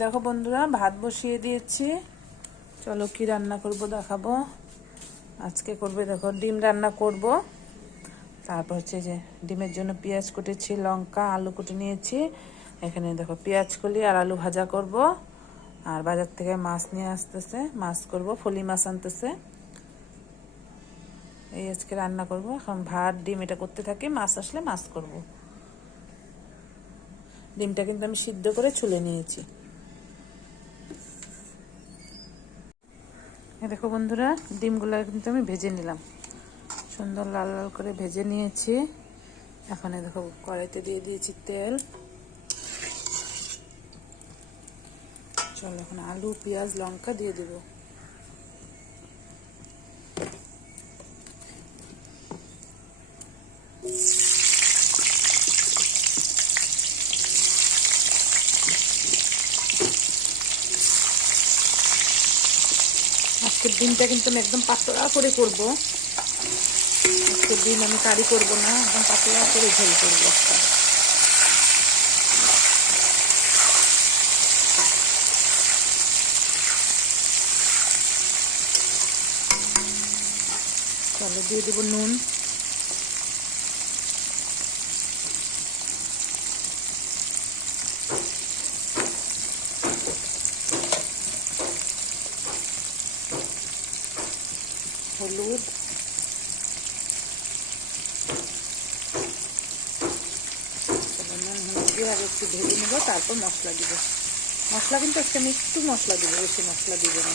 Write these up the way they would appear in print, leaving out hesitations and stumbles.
দেখো বন্ধুরা, ভাত বসিয়ে দিয়েছি। চলো কি রান্না করব দেখাবো। আজকে করবে দেখো ডিম রান্না করব। তারপর হচ্ছে যে ডিমের জন্য পেঁয়াজ কুটেছি, লঙ্কা আলু কুটে নিয়েছি। এখানে দেখো পেঁয়াজ কলি আর আলু ভাজা করব। আর বাজার থেকে মাছ নিয়ে আসতেছে, মাছ করব, ফলি মাছ আনতেছে। এই আজকে রান্না করব। এখন ভাত ডিম এটা করতে থাকি, মাছ আসলে মাছ করব। ডিমটা কিন্তু আমি সিদ্ধ করে ছুলে নিয়েছি। দেখো বন্ধুরা, ডিমগুলো কিন্তু আমি ভেজে নিলাম, সুন্দর লাল লাল করে ভেজে নিয়েছি। এখন দেখো কড়াইতে দিয়ে দিয়েছি তেল। চলো এখন আলু পেঁয়াজ লঙ্কা দিয়ে দেবো। আজকের ডিমটা কিন্তু আমি একদম পাতলা করে করব। আজকের ডিম আমি কারি করব না, একদম পাতলা করে ঝোল করবো একটা। চলো দিয়ে দেবো নুন, হলুদ, দিয়ে আর একটু ভেজে নেবো, তারপর মশলা দিব। মশলা কিন্তু আজকে আমি একটু মশলা দিব, বেশি মশলা দিব না।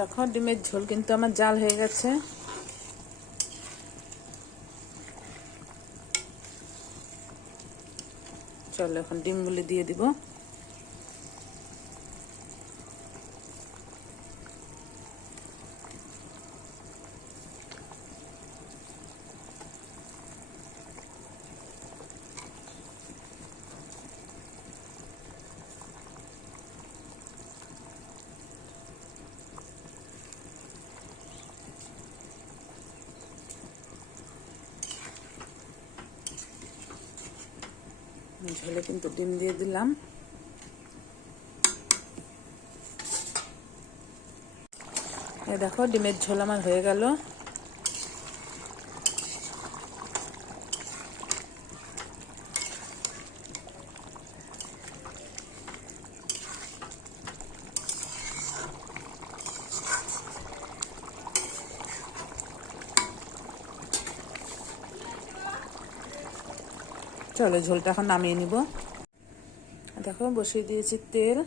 দেখো ডিমের ঝোল কিন্তু আমার জাল হয়ে গেছে। চলো এখন ডিমগুলি দিয়ে দিব। ঝোলে কিন্তু ডিম দিয়ে দিলাম। এই দেখো ডিমের ঝোল আমার হয়ে গেল। চলো ঝোলটা এখন নামিয়ে নিব। দেখো বসিয়ে দিয়েছি তেল।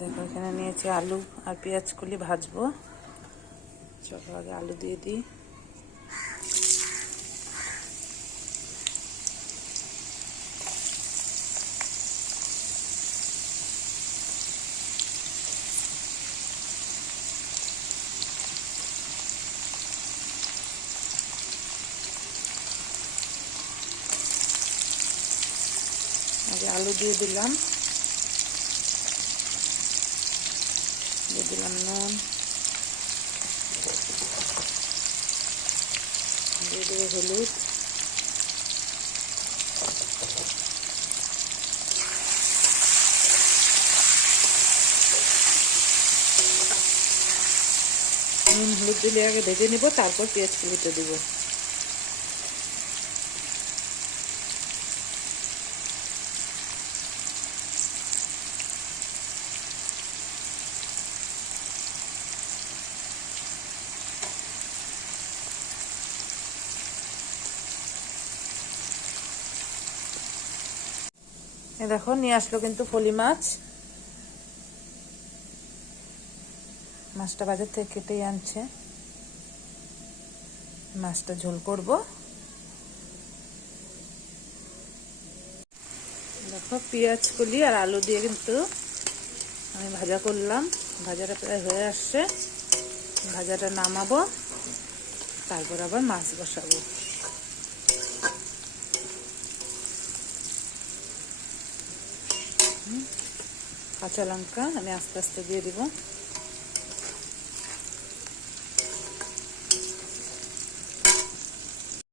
দেখো এখানে নিয়েছি আলু আর পেঁয়াজ কলি ভাজবো। চলো আগে আলু দিয়ে দিই। আগে আলু দিয়ে দিলাম, দিয়ে দিলাম নুন, দিয়ে দেবো হলুদ, নুন হলুদ দিলে আগে ভেজে নেব, তারপর পেঁয়াজ কুচিতে দেবো। দেখো নিয়ে আসলো কিন্তু ফলি মাছ। মাছটা বাজার থেকে কেটেই আনছে। মাছটা ঝোল করব। দেখো পেঁয়াজ কলি আর আলু দিয়ে কিন্তু আমি ভাজা করলাম। ভাজাটা প্রায় হয়ে আসছে। ভাজাটা নামাবো, তারপর আবার মাছ বসাবো। কাঁচা লঙ্কা আমি আস্তে আস্তে দিয়ে দিব।